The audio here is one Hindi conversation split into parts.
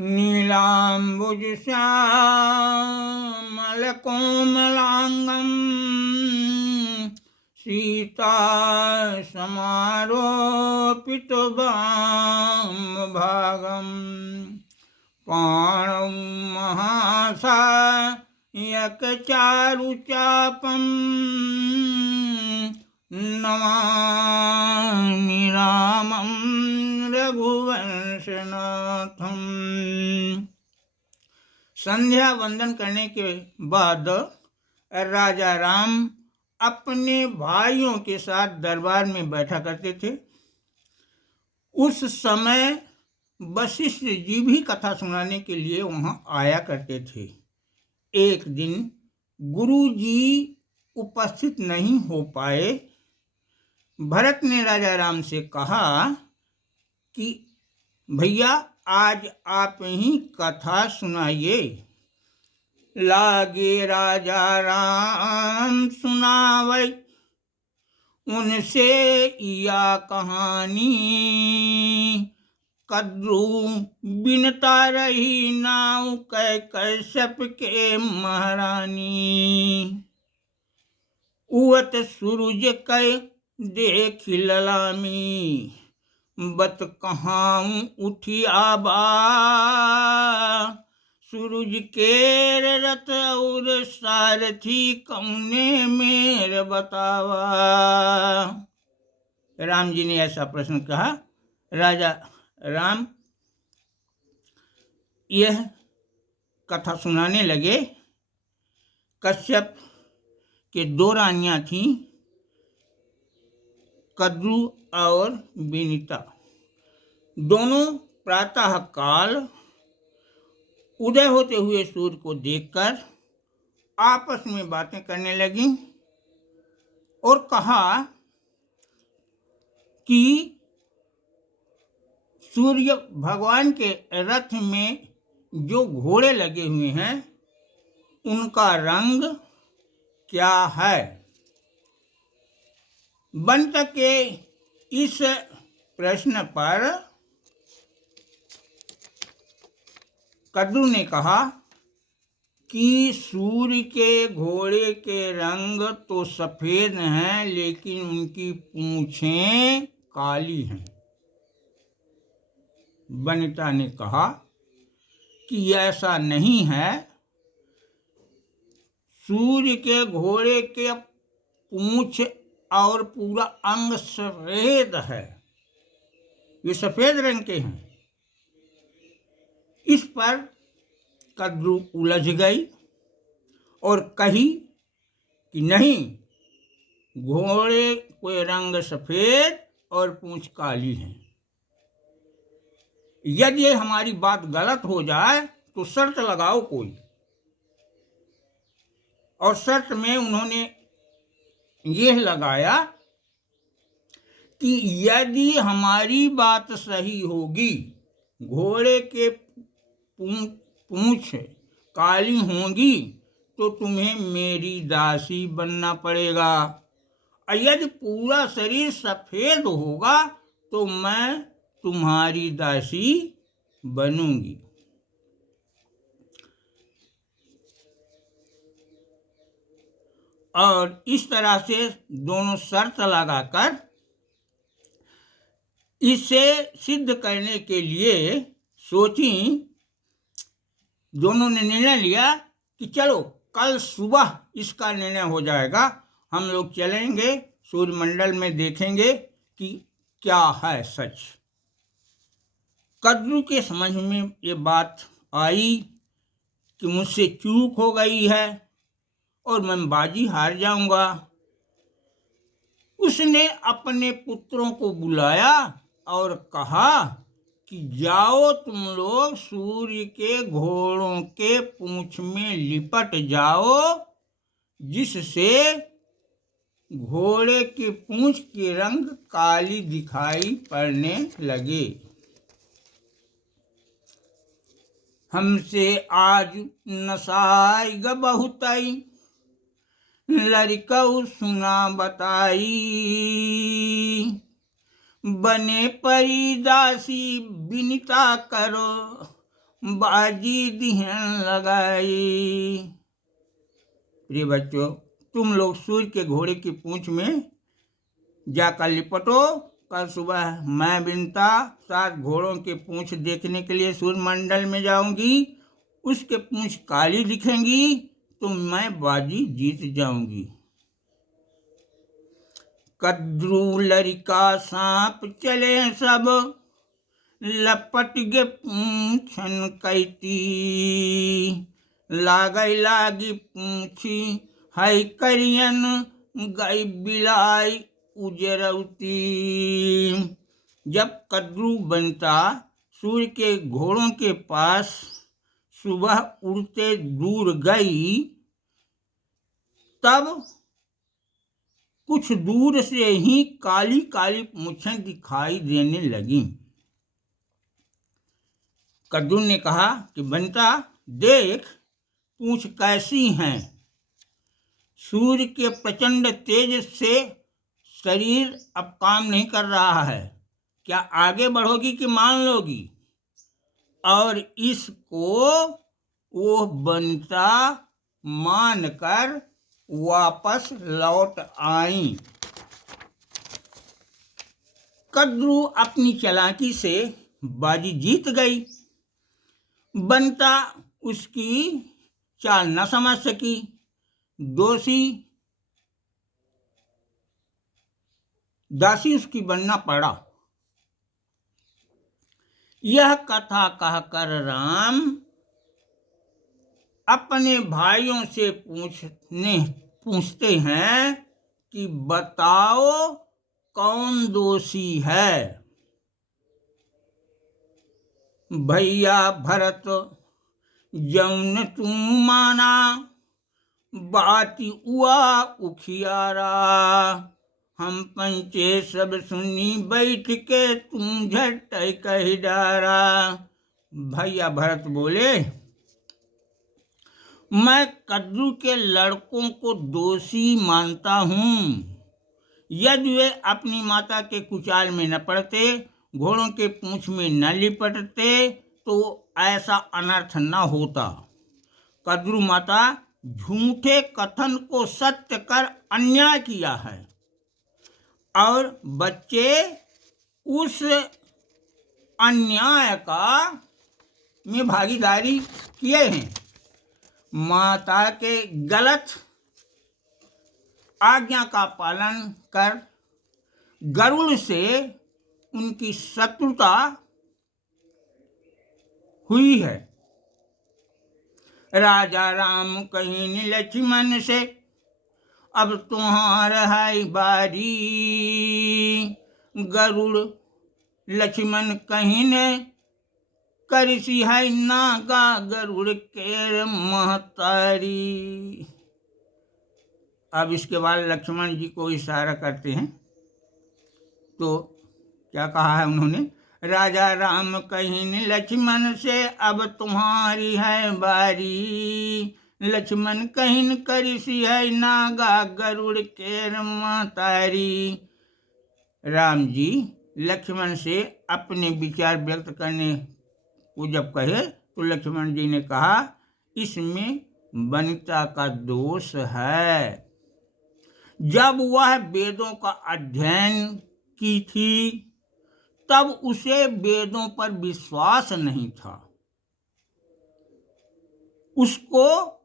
नीलाम्बुजश्यामलकोमलाङ्गं सीता समारोपितवामभागं पाणौ महासायकचारुचापं नमामि रामं रघुवंशनाथम। संध्या वंदन करने के बाद राजा राम अपने भाइयों के साथ दरबार में बैठा करते थे। उस समय वशिष्ठ जी भी कथा सुनाने के लिए वहां आया करते थे। एक दिन गुरु जी उपस्थित नहीं हो पाए। भरत ने राजा राम से कहा कि भैया आज आप ही कथा सुनाइए। लागे राजा राम सुनावै उनसे या कहानी, कद्रू बिनता रही नाव कै कश्यप के महारानी। उवत सूरज कै देख ललामी, बत कहाँ उठी आबा। सूरज केर रथ और सारथी कौने मेर बतावा। राम जी ने ऐसा प्रश्न कहा। राजा राम यह कथा सुनाने लगे। कश्यप के दो रानियां थीं, कद्रू और विनीता। दोनों प्रातः काल उदय होते हुए सूर्य को देखकर आपस में बातें करने लगी और कहा कि सूर्य भगवान के रथ में जो घोड़े लगे हुए हैं उनका रंग क्या है। बंतक के इस प्रश्न पर कद्रू ने कहा कि सूर्य के घोड़े के रंग तो सफेद हैं, लेकिन उनकी पूंछें काली हैं। वनिता ने कहा कि ऐसा नहीं है, सूर्य के घोड़े के पूंछ और पूरा अंग सफेद है, वे सफेद रंग के हैं। इस पर कद्रू उलझ गई और कही कि नहीं, घोड़े के रंग सफेद और पूंछ काली है। यदि हमारी बात गलत हो जाए तो शर्त लगाओ कोई। और शर्त में उन्होंने यह लगाया कि यदि हमारी बात सही होगी, घोड़े के पूंछ काली होंगी, तो तुम्हें मेरी दासी बनना पड़ेगा। और यदि पूरा शरीर सफेद होगा तो मैं तुम्हारी दासी बनूंगी। और इस तरह से दोनों शर्त लगाकर इसे सिद्ध करने के लिए सोची। दोनों ने निर्णय लिया कि चलो कल सुबह इसका निर्णय हो जाएगा। हम लोग चलेंगे, सूर्यमंडल में देखेंगे कि क्या है सच। कद्रू के समझ में ये बात आई कि मुझसे चूक हो गई है और मैं बाजी हार जाऊंगा। उसने अपने पुत्रों को बुलाया और कहा कि जाओ तुम लोग सूर्य के घोड़ों के पूंछ में लिपट जाओ, जिससे घोड़े की पूंछ के रंग काली दिखाई पड़ने लगे। हमसे आज नसाई ग बहुतई, लड़कऊ सुना बताई। बने परी दासी बिनिता करो, बाजी दिहन लगाई। प्रिय बच्चों, तुम लोग सूर्य के घोड़े की पूंछ में जाकर लिपटो। कल सुबह मैं बिनता 7 घोड़ों के पूंछ देखने के लिए सूर्यमंडल में जाऊंगी। उसके पूंछ काली दिखेंगी तो मैं बाजी जीत जाऊंगी। कद्रू लरिका सांप चले सब, लपट गे पूंछन कैती। लागी पूंछी है करियन, गई बिलाई उजरौती। जब कद्रू बनता सूर्य के घोड़ों के पास सुबह उड़ते दूर गई, तब कुछ दूर से ही काली काली पूंछें दिखाई देने लगी। कद्रू ने कहा कि बनता, देख पूंछ कैसी हैं। सूर्य के प्रचंड तेज से शरीर अब काम नहीं कर रहा है, क्या आगे बढ़ोगी कि मान लोगी? और इसको वो बनता मानकर वापस लौट आई। कद्रू अपनी चालाकी से बाजी जीत गई। बनता उसकी चाल न समझ सकी। दासी उसकी बनना पड़ा। यह कथा कहकर राम अपने भाइयों से पूछते हैं कि बताओ कौन दोषी है। भैया भरत जौन तू माना, बाती उआ उखियारा। हम पंचे सब सुनी बैठ के, तुम झट कह डारा। भैया भरत बोले, मैं कद्रू के लड़कों को दोषी मानता हूँ। यदि वे अपनी माता के कुचाल में न पड़ते, घोड़ों के पूंछ में न लिपटते, तो ऐसा अनर्थ न होता। कद्रू माता झूठे कथन को सत्य कर अन्याय किया है और बच्चे उस अन्याय में भागीदारी किए हैं। माता के गलत आज्ञा का पालन कर गरुड़ से उनकी शत्रुता हुई है। राजा राम कहीं लक्ष्मण से, अब तुम्हार है बारी। गरुड़ लक्ष्मण कहीं ने, करसी है नागा गरुड़ केर महतारी। अब इसके बाद लक्ष्मण जी को इशारा करते हैं, तो क्या कहा है उन्होंने? राजा राम कहीं लक्ष्मण से, अब तुम्हारी है बारी। लक्ष्मण कहीं करसी है नागा गरुड़ केर महतारी। राम जी लक्ष्मण से अपने विचार व्यक्त करने को जब कहे, तो लक्ष्मण जी ने कहा, इसमें वनिता का दोष है। जब वह वेदों का अध्ययन की थी, तब उसे वेदों पर विश्वास नहीं था। उसको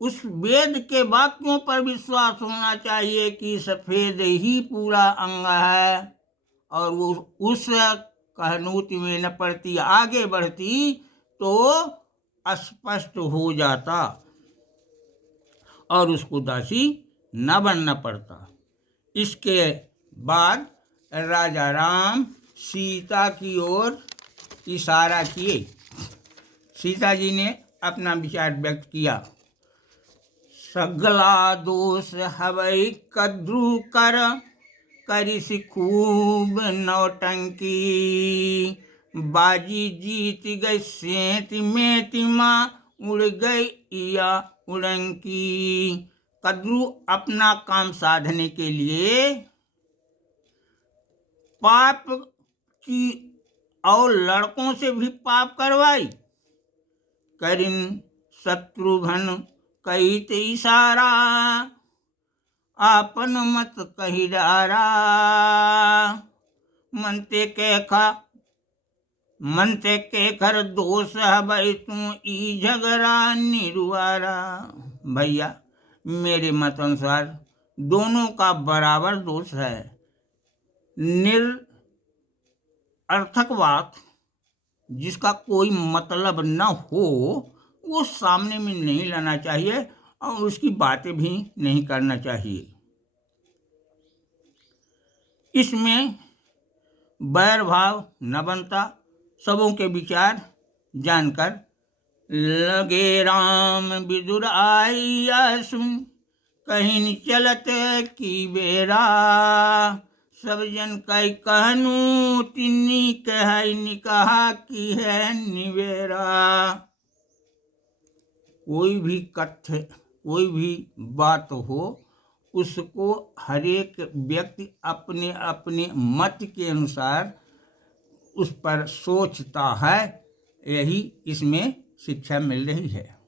उस वेद के वाक्यों पर विश्वास होना चाहिए कि सफेद ही पूरा अंग है, और वो उस कहनूति में न पड़ती, आगे बढ़ती तो स्पष्ट हो जाता और उसको दासी न बनना पड़ता। इसके बाद राजा राम सीता की ओर इशारा किए। सीता जी ने अपना विचार व्यक्त किया। सगला दोष हवै कद्रू कर, करिस खूब नौटंकी। बाजी जीत गई सेंत में तिमा, उड़ गई या उड़ंकी। कद्रू अपना काम साधने के लिए पाप की और लड़कों से भी पाप करवाई करिन शत्रुघ्न कहित इशारा, आपन मत कही डारा। मनते के कर दोष हबै तू ई झगड़ा निरुआरा। भैया मेरे मत अनुसार दोनों का बराबर दोष है। निरर्थक बात जिसका कोई मतलब न हो वो सामने में नहीं लाना चाहिए और उसकी बातें भी नहीं करना चाहिए। इसमें बैर भाव न बनता। सबों के विचार जानकर लगे राम विदुर आइया सुन, कहीं न चलत की बेरा। सब जन कई कहनू तिन्नी कह निकहा की है निवेरा। कोई भी कथ्य कोई भी बात हो उसको हरेक व्यक्ति अपने अपने मत के अनुसार उस पर सोचता है। यही इसमें शिक्षा मिल रही है।